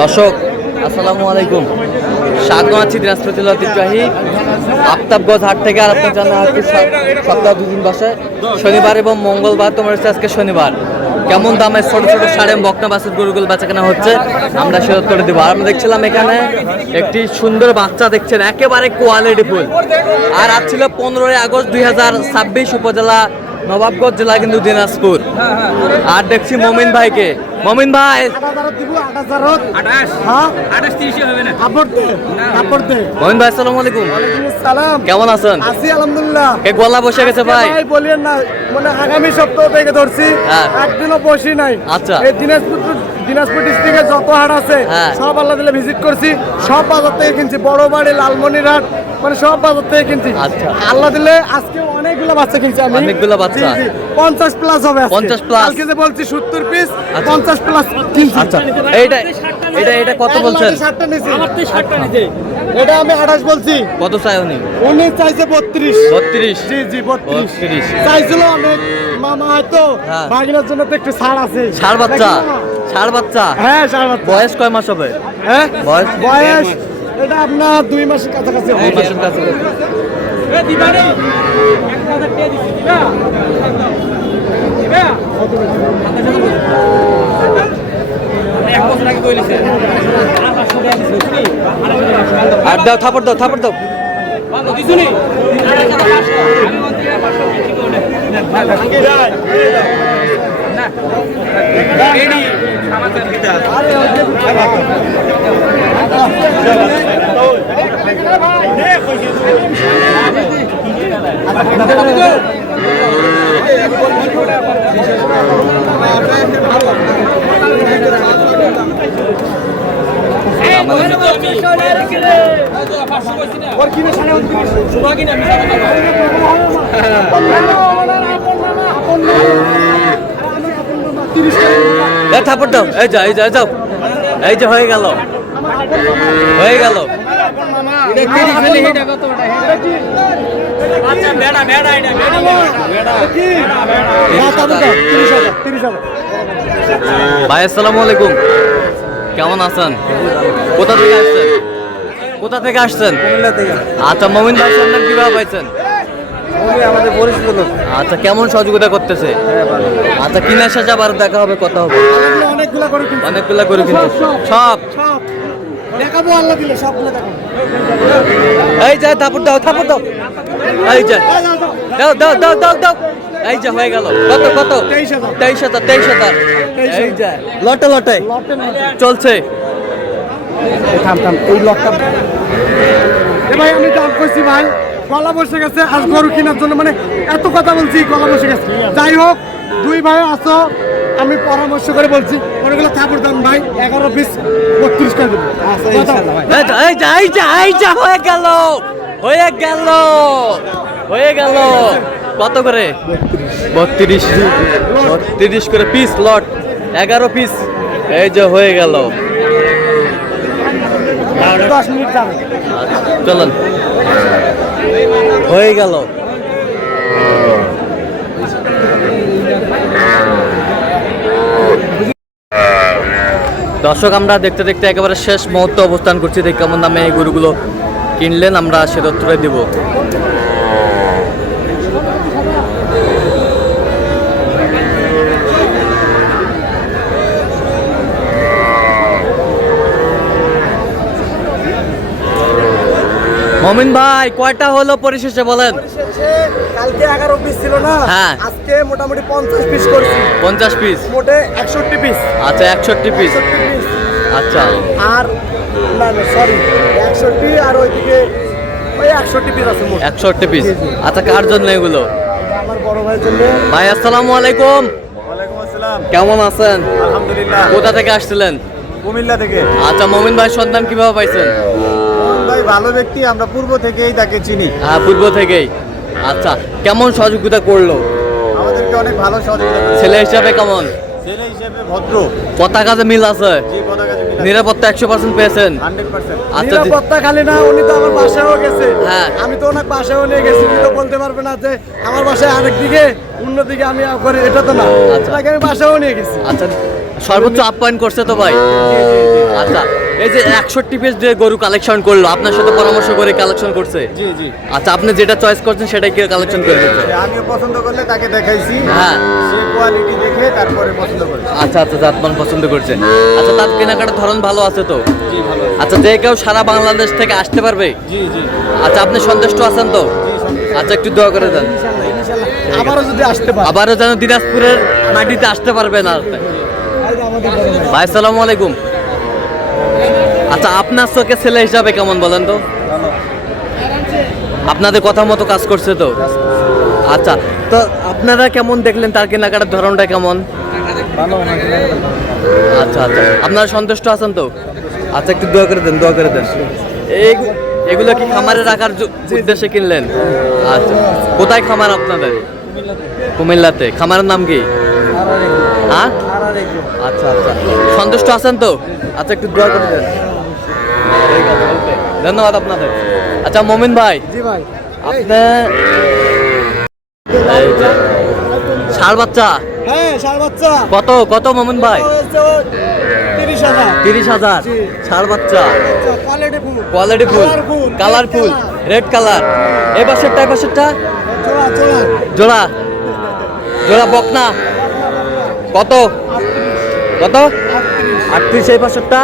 দর্শক আসসালামু আলাইকুম, স্বাগত আছি দিনাজপুর জেলার ঐতিহ্যবাহী আফতাবগঞ্জ হাট থেকে। আর আপনার জানা হাটটি সপ্তাহ দুদিন বসে, শনিবার এবং মঙ্গলবার। তোমার হচ্ছে আজকে শনিবার। কেমন দামে ছোট ছোট সাড়ে বকনা বাছুর গরুগুলো বেচা কেনা হচ্ছে আমরা সে উত্তরে দেবো। আর আমরা দেখছিলাম এখানে একটি সুন্দর বাচ্চা দেখছেন, একেবারে কোয়ালিটি ফুল। আর আজ ছিল 15 আগস্ট 2026, উপজেলা নবাবগঞ্জ জেলা কিন্তু দিনাজপুর। আর দেখছি মমিন ভাইকে। মমিন ভাই মমিন ভাই আসসালামু আলাইকুম। কেমন আছেন? আছি আলহামদুলিল্লাহ। গলা বসে গেছে ভাই। বলিয়েন না, মানে আগামী সপ্তাহ থেকে ধরছি, একদিনও বসি নাই। আচ্ছা, এই দিনাজপুর ডিস্ট্রিক্টে যত হাট আছে সব আল্লাহ দিলে ভিজিট করছি, সব বাজার থেকে কিনছি। বড় বাড়ি, লালমনিরহাট, মানে সব বাজার থেকে কিনছি। আল্লাহ দিলে আজকে অনেকগুলো বাচ্চা কিনছি আমি। অনেকগুলো বাচ্চা 50 প্লাস হবে। 50 প্লাস। কালকে যে বলছি 70 পিস, 50 প্লাস কিনছি। আচ্ছা, এটা কত বলছেন? 60টা নিছি। আমার তো 60টা নিছে। এটা আমি 28 বলছি। কত চাই উনি? উনি চাইছে 32। 32? জি জি 32 32 চাইছিল অনেক। মামা হয়তো ভাগিনার জন্য তো একটু ছাড় আছে। ষাঁড় বাচ্চা? ষাঁড় বাচ্চা, হ্যাঁ ষাঁড় বাচ্চা। বয়স কয় মাস হবে? হ্যাঁ বয়স এটা আপনার 2 মাসের কাছাকাছি হবে। 2 মাসের কাছাকাছি। আর দাও, থাপড় দাও, থাপড় দাও। থাপড় দাও। এই যা, এই যা, যাও। এই যে হয়ে গেল, হয়ে গেল। ভাই আসসালামু আলাইকুম, কেমন আছেন? কোথা থেকে আসছেন? কোথা থেকে আসছেন? আচ্ছা, মমিন ভাই সন্ধান কিভাবে পাইছেন? আমাদের পরিচিত লোক। আচ্ছা, কেমন সহযোগিতা করতেছে? আচ্ছা, কিনা শেষ আবার দেখা হবে, কথা হবে। অনেকগুলা করে কিন্তু সব দেখাবো, আল্লাহ দিলে সবগুলো দেখাবো। এই যে থাপড় দাও, থাপড় দাও। এই যে দাও দাও দাও দাও দাও। এই যে হয়ে গেল। কত কত? 23,000। এই যে লটে লটে চলছে। থাম থাম, ওই লটটা ভাই আমি দাম করছি ভাই, গলা বসে গেছে। আজ গরু কেনার জন্য মানে এত কথা বলছি, গলা বসে গেছে। যাই হোক, 2 ভাই আসো, আমি পরামর্শ করে বলছি ওগুলো থাপড় দাম ভাই 11 পিস 32 টাকা দেবো। এই যে হয়ে গেল, হয়ে গেল, হয়ে গেল। কত করে? 32 করে পিস লট, 11 পিস। এই যে হয়ে গেল। 10 মিনিট যাবে। চলেন, হয়ে গেল। দর্শক, আমরা দেখতে দেখতে একেবারে শেষ মুহূর্তে অবস্থান করছি। দেখি কেমন দামে এই গরুগুলো কিনলেন, আমরা সে তথ্যটাই দিব। মমিন ভাই, কয়টা হলো পরিশেষে বলেন? কালকে 11 পিস ছিল না, আজকে মোটামুটি 50 পিস করছি। 50 পিস, মোটে 61 পিস। আচ্ছা, 61 পিস। আচ্ছা, আর না না সরি, 61 আর ওইদিকে ওই 61 পিস আছে মোট। 61 পিস। আচ্ছা, কার জন্য এগুলো? আমার বড় ভাইয়ের জন্য। ভাই আসসালামু আলাইকুম। ওয়ালাইকুম আসসালাম। কেমন আছেন? আলহামদুলিল্লাহ। কোথা থেকে আসছিলেন? কুমিল্লা থেকে। আচ্ছা, মমিন ভাই সন্ধান কিভাবে পাইছেন? ভাই ভালো ব্যক্তি, আমরা পূর্ব থেকেই তাকে চিনি। হ্যাঁ, পূর্ব থেকেই। আচ্ছা, কেমন সহযোগিতা করলো? আমাদেরকে অনেক ভালো সহযোগিতা করেছে। ছেলে হিসাবে কেমন? ছেলে হিসেবে ভদ্র। পতাকাতে মিল আছে? জি, পতাকাতে মিল আছে। নিরাপত্তা 100% পেয়েছেন? 100%। আচ্ছা, নিরাপত্তা খালি না, উনি তো আমার বাসায়ও গেছে। হ্যাঁ, আমি তো ওনার বাসায়ও নিয়ে গেছি। উনি তো বলতে পারবে না যে আমার বাসায় আরেক দিকে অন্যদিকে আমি করে, এটা তো না। আচ্ছা, আমি বাসায়ও নিয়ে গেছি। আচ্ছা, সর্বোচ্চ আপ্যায়ন করছে তো ভাই। আচ্ছা, এই যে 61 পিস যে গরু কালেকশন করলো, আপনার সাথে পরামর্শ করে কালেকশন করছে। জি জি আচ্ছা, আপনি যেটা চয়েস করছেন সেটাই কি কালেকশন করে দিচ্ছে? আমিও পছন্দ করলে তাকে দেখাইছি, হ্যাঁ। সে কোয়ালিটি দেখে তারপরে পছন্দ করেছে। আচ্ছা আচ্ছা, জাতমান পছন্দ করছে। আচ্ছা, তার কেনাকাটার ধরন ভালো আছে তো? জি ভালো। আচ্ছা, যে কেউ সারা বাংলাদেশ থেকে আসতে পারবে? জি জি আচ্ছা, আপনি সন্তুষ্ট আছেন তো? আচ্ছা, একটু দোয়া করে দেন আবারও যদি আসতে পারে আবারও যেন দিনাজপুরের মাটিতে আসতে পারবে না। ভাই, আসসালামু আলাইকুম। আচ্ছা, আপনার চোখে ছেলে হিসাবে কেমন বলেন তো? আপনাদের কথা মতো কাজ করছে তো? আচ্ছা, তো আপনারা কেমন দেখলেন, তার কেনাকাটার ধরনটা কেমন? ভালো আচ্ছা আচ্ছা, আপনারা সন্তুষ্ট আছেন তো? আচ্ছা, একটু দোয়া করে দেন, দোয়া করে দেন। এগুলো কি খামারে রাখার উদ্দেশ্যে কিনলেন? আচ্ছা, কোথায় খামার আপনাদের? কুমিল্লাতে। খামারের নাম কি? হ্যাঁ, আচ্ছা আচ্ছা, সন্তুষ্ট আছেন তো? আচ্ছা, একটু দোয়া করে দেন। ঠিক আছে, ওকে, ধন্যবাদ আপনাদের। আচ্ছা, মমিন ভাই, জি ভাই আপনি ষাঁড় বাচ্চা হ্যাঁ ষাঁড় বাচ্চা কত কত মমিন ভাই? 30,000 30,000 জি। ষাঁড় বাচ্চা, quality full quality full, colourful, red colour. এই পাশেরটা, এই পাশেরটা জোড়া জোড়া জোড়া, জোড়া বকনা কত কত? 38। এই পাশেরটা?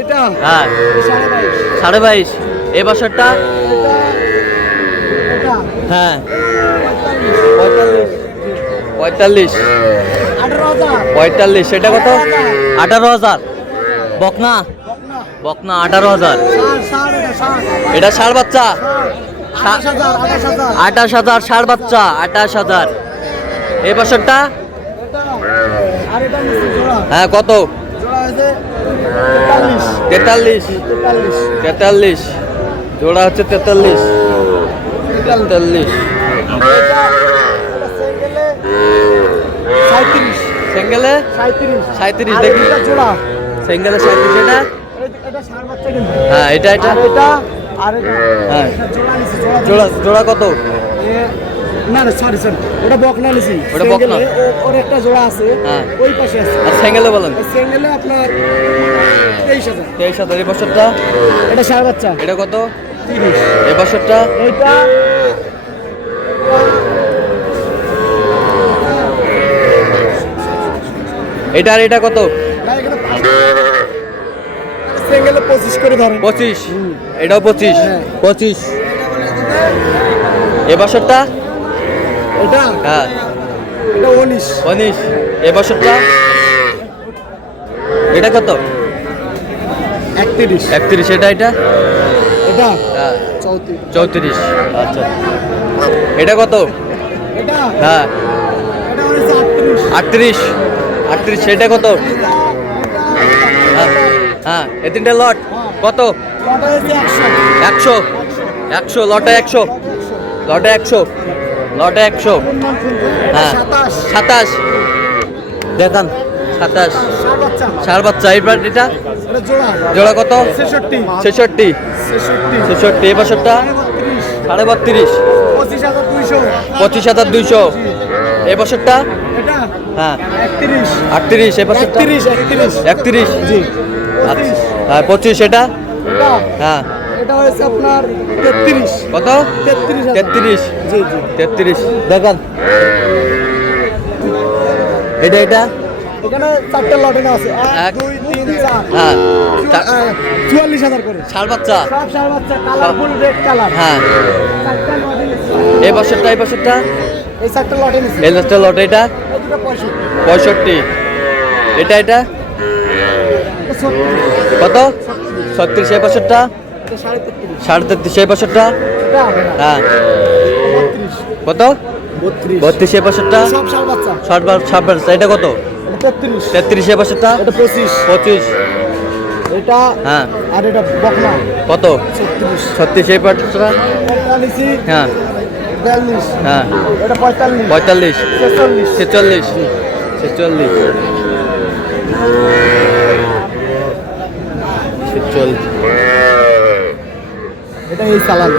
এটা হ্যাঁ, 22.5 22.5। এই পাশেরটা? এটা হ্যাঁ, 45। 18,000 45। সেটা কত? 18,000। বকনা, বকনা 18,000। এটা ষাঁড় বাচ্চা, 28,000 ষাঁড় বাচ্চা, 28,000। এই বছরটা? হ্যাঁ, কত? 43। 43 জোড়া হচ্ছে 43। সিঙ্গেলে 37 দেখি। সিঙ্গেলে 37। এটা? হ্যাঁ, এটা এটা হ্যাঁ, জোড়া জোড়া কত? না না সরি সরি ওটা বকনা নিছি ওটা বকনা? ওর একটা জোড়া আছে হ্যাঁ। ওই পাশে আছে আর সিঙ্গেলে বলেন? সিঙ্গেলে আপনার 23,000 23,000। এই বছরটা? এটা ষাঁড় বাচ্চা এটা কত? 30 এই বছরটা? এটা এটা আর এটা কত? সিঙ্গেলে 25 করে ধরেন 25। এটাও 25। হ্যাঁ। 25। এ বছরটা? এটা হ্যাঁ, এটা 19 19। এ বছরটা? এটা কত? 31 31। এটা এটা? এটা হ্যাঁ, 34 34। আচ্ছা, এটা কত? এটা হ্যাঁ, এটা হচ্ছে 38 38। 38। সেটা কত? হ্যাঁ, হ্যাঁ, এ তিনটে লট কত? এটা হচ্ছে 100। 100 লটে 100। লটে 100। লটে 100। হ্যাঁ, 27। দেখান, 27 ষাঁড় বাচ্চা ষাঁড় বাচ্চা। এইবার এটা এটা জোড়া জোড়া কত? 66 ছেষট্টি। 66 এই বছরটা? 32.5। 25,200 25,200। এই বছরটা? এটা হ্যাঁ, 31 38। এই বছরটা? 31। জি আচ্ছা, হ্যাঁ, 25। এটা? এটা হ্যাঁ, এটা হচ্ছে আপনার 33 কত? 33 33। জি জি 33 দেখান। এটা এটা? এখানে 4টা লটে আছে 1 এক। 2 3 4 হ্যাঁ, 44,000 করে ষাঁড় বাচ্চা। সব ষাঁড় বাচ্চা কালারফুল রেড কালার হ্যাঁ, 4টা লটে নিছি এই বছরটা? এই বছরটা? এই 4টা লটে নিছি এই লাস্টের লট এটা? এই দুটো 65 65। এটা এটা? এটা 36 কত? 36। এই বছরটা? এটা 33 33। এই বছরটা? এটা হ্যাঁ, 32 কত? 32 32। এই বছরটা? সব ষাঁড় বাচ্চা 60। এটা কত? এটা 33 33। এই বছরটা? এটা 25 25। এটা হ্যাঁ, আর এটা বকনা কত? 36 36। এই বছরটা? এটা নিছি হ্যাঁ 42 হ্যাঁ, এটা 45 45। 46 46। 46। 46। এটা এই চালান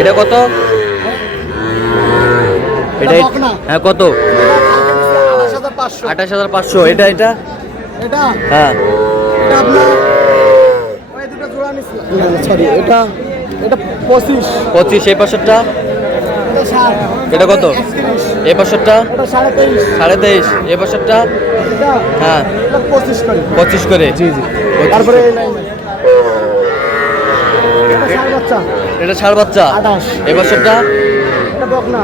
এটা কত? এটা বকনা। হ্যাঁ কত? 28,500 28,500। এটা এটা হ্যাঁ এটা আপনার ওই দুটো জোড়া নিছিলাম সরি এটা এটা 25 25। এই পাশেরটা এটা 60 এটা কত? 31 এই পাশেরটা এটা 23.5 23.5। এই পাশেরটা এটা হ্যাঁ এটা 25 করে 25 করে। জি জি 25 তারপরে করে। এই লাইন এটা ষাঁড় বাচ্চা এটা ষাঁড় বাচ্চা। 28 এই পাশেরটা এটা বকনা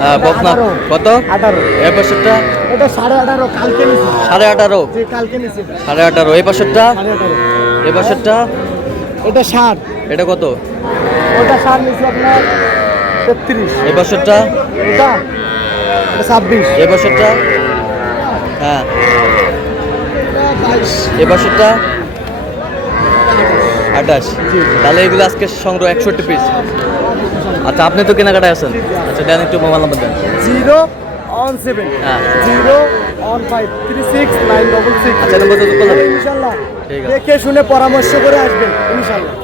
হ্যাঁ বকনা 18 কত? 18 এই পাশেরটা এটা 18.5 কালকে নিছি 18.5। জি কালকে নিছি 18.5। এই পাশেরটা 18.5 এই পাশেরটা এটা 60 এটা কত? ওটা 60 নিছি আপনার 33 এই পাশেরটা এটা এটা 26 এই পাশেরটা হ্যাঁ এটা 22 এই পাশেরটা 28। তাহলে এগুলো আজকে সংগ্রহ 61 পিস। আচ্ছা আপনি তো কেনাকাটায় আছেন। আচ্ছা দেন একটু মোবাইল নাম্বার দেন। 017 হ্যাঁ 01536 966 আচ্ছা নম্বর তো করলাম। ইনশাআল্লাহ ঠিক আছে। দেখে শুনে পরামর্শ করে আসবেন ইনশাআল্লাহ।